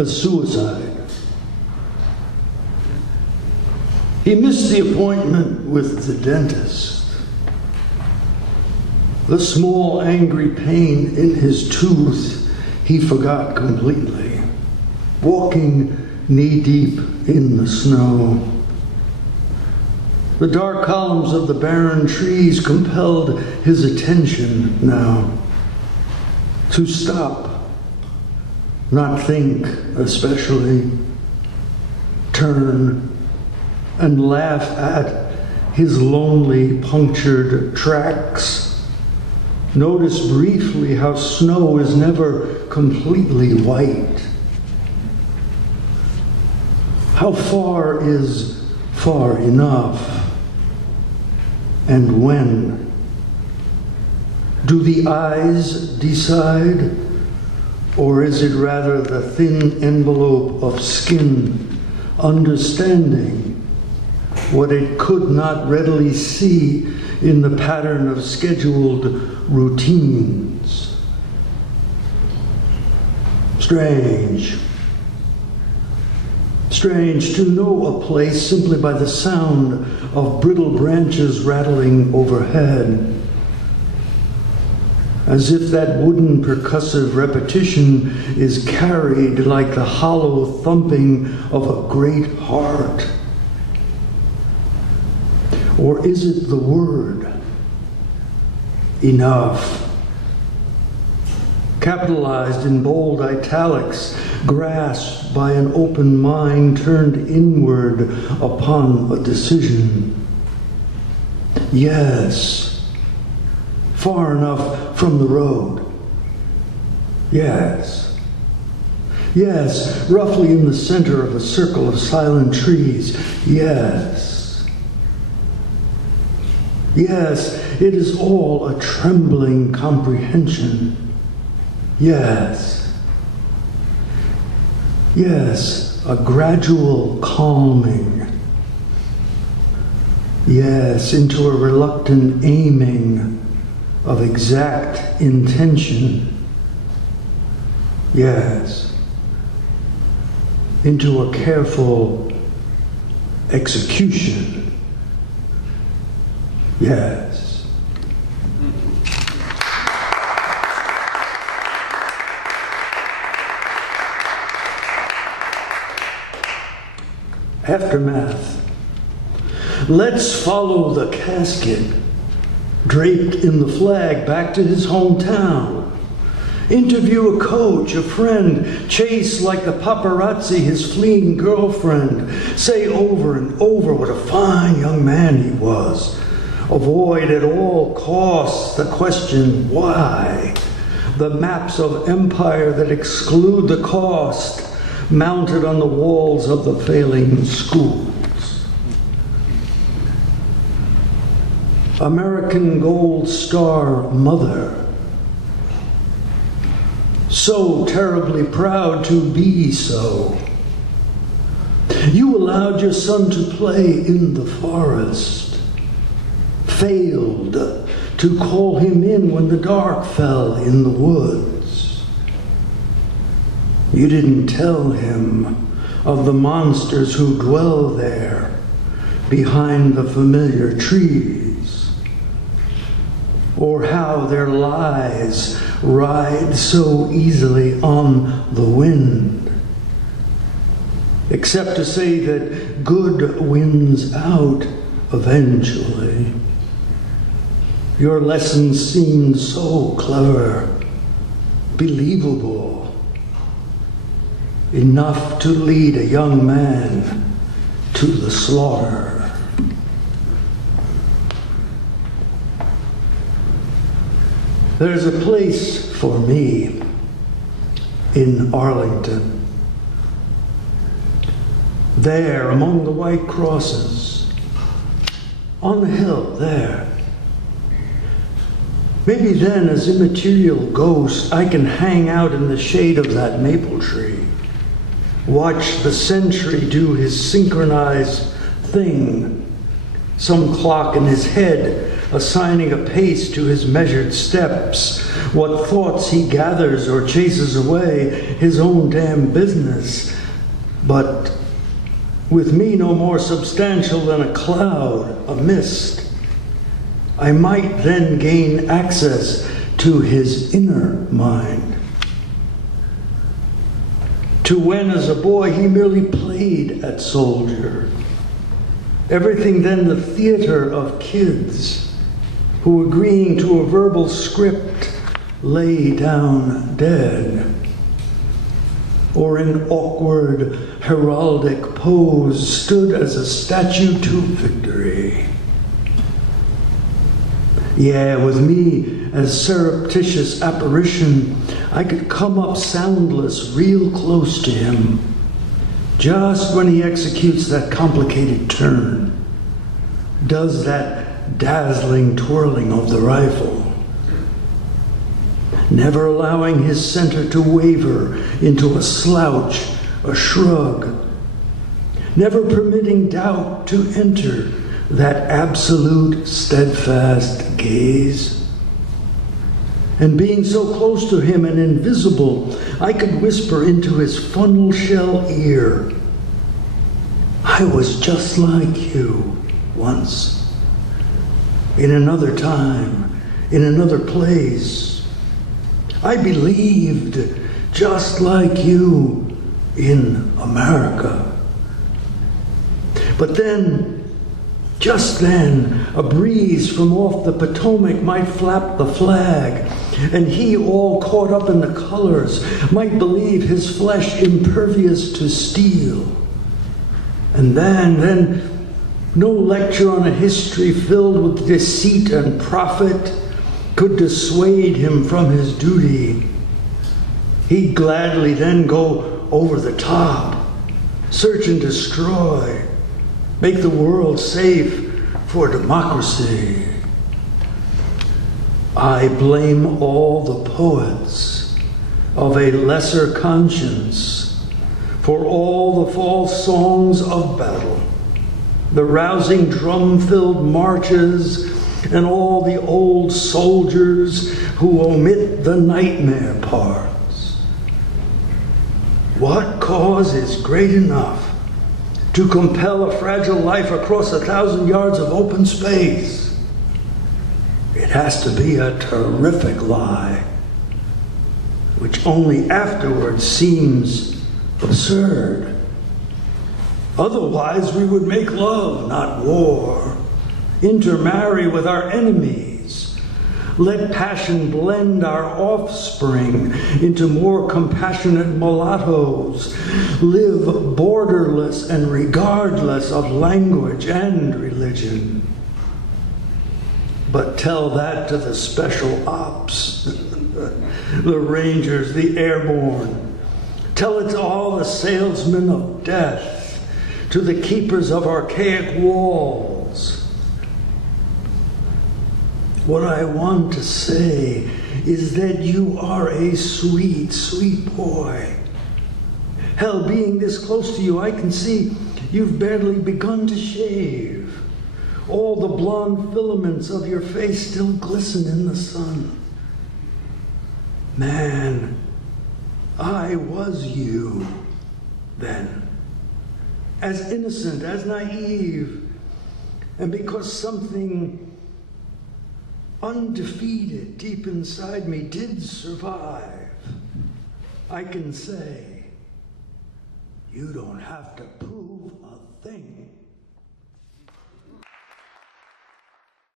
a suicide. He missed the appointment with the dentist. The small angry pain in his tooth he forgot completely, walking knee-deep in the snow. The dark columns of the barren trees compelled his attention now to stop, not think especially, turn and laugh at his lonely punctured tracks. Notice briefly how snow is never completely white. How far is far enough? And when? Do the eyes decide? Or is it rather the thin envelope of skin understanding what it could not readily see in the pattern of scheduled routines? Strange. Strange to know a place simply by the sound of brittle branches rattling overhead, as if that wooden percussive repetition is carried like the hollow thumping of a great heart. Or is it the word, enough? Capitalized in bold italics, grasped by an open mind turned inward upon a decision. Yes, far enough from the road. Yes. Yes, roughly in the center of a circle of silent trees. Yes. Yes, it is all a trembling comprehension. Yes. Yes, a gradual calming. Yes, into a reluctant aiming of exact intention. Yes. Into a careful execution. Yes. Aftermath. Let's follow the casket draped in the flag back to his hometown. Interview a coach, a friend, chase like the paparazzi his fleeing girlfriend. Say over and over what a fine young man he was. Avoid at all costs the question, why? The maps of empire that exclude the cost, mounted on the walls of the failing schools. American Gold Star mother, so terribly proud to be so. You allowed your son to play in the forest, failed to call him in when the dark fell in the woods. You didn't tell him of the monsters who dwell there behind the familiar trees, or how their lies ride so easily on the wind, except to say that good wins out eventually. Your lessons seemed so clever, believable, enough to lead a young man to the slaughter. There's a place for me in Arlington. There, among the white crosses, on the hill there. Maybe then, as immaterial ghost, I can hang out in the shade of that maple tree. Watch the sentry do his synchronized thing. Some clock in his head assigning a pace to his measured steps. What thoughts he gathers or chases away, his own damn business. But with me no more substantial than a cloud, a mist, I might then gain access to his inner mind. To when as a boy he merely played at soldier. Everything then the theater of kids who, agreeing to a verbal script, lay down dead. Or in awkward heraldic pose stood as a statue to victory. Yeah, with me as surreptitious apparition, I could come up soundless, real close to him, just when he executes that complicated turn, does that dazzling twirling of the rifle, never allowing his center to waver into a slouch, a shrug, never permitting doubt to enter that absolute, steadfast gaze. And being so close to him and invisible, I could whisper into his funnel shell ear, I was just like you once, in another time, in another place. I believed just like you in America. But then, just then, a breeze from off the Potomac might flap the flag, and he, all caught up in the colors, might believe his flesh impervious to steel. And then no lecture on a history filled with deceit and profit could dissuade him from his duty. He'd gladly then go over the top, search and destroy, make the world safe for democracy. I blame all the poets of a lesser conscience for all the false songs of battle, the rousing drum-filled marches, and all the old soldiers who omit the nightmare parts. What cause is great enough to compel a fragile life across 1,000 yards of open space? It has to be a terrific lie, which only afterwards seems absurd. Otherwise, we would make love, not war, intermarry with our enemies, let passion blend our offspring into more compassionate mulattoes, live borderless and regardless of language and religion. But tell that to the special ops, the rangers, the airborne. Tell it to all the salesmen of death, to the keepers of archaic walls. What I want to say is that you are a sweet, sweet boy. Hell, being this close to you, I can see you've barely begun to shave. All the blonde filaments of your face still glisten in the sun. Man, I was you then, as innocent, as naive, and because something undefeated deep inside me did survive, I can say, you don't have to prove a thing.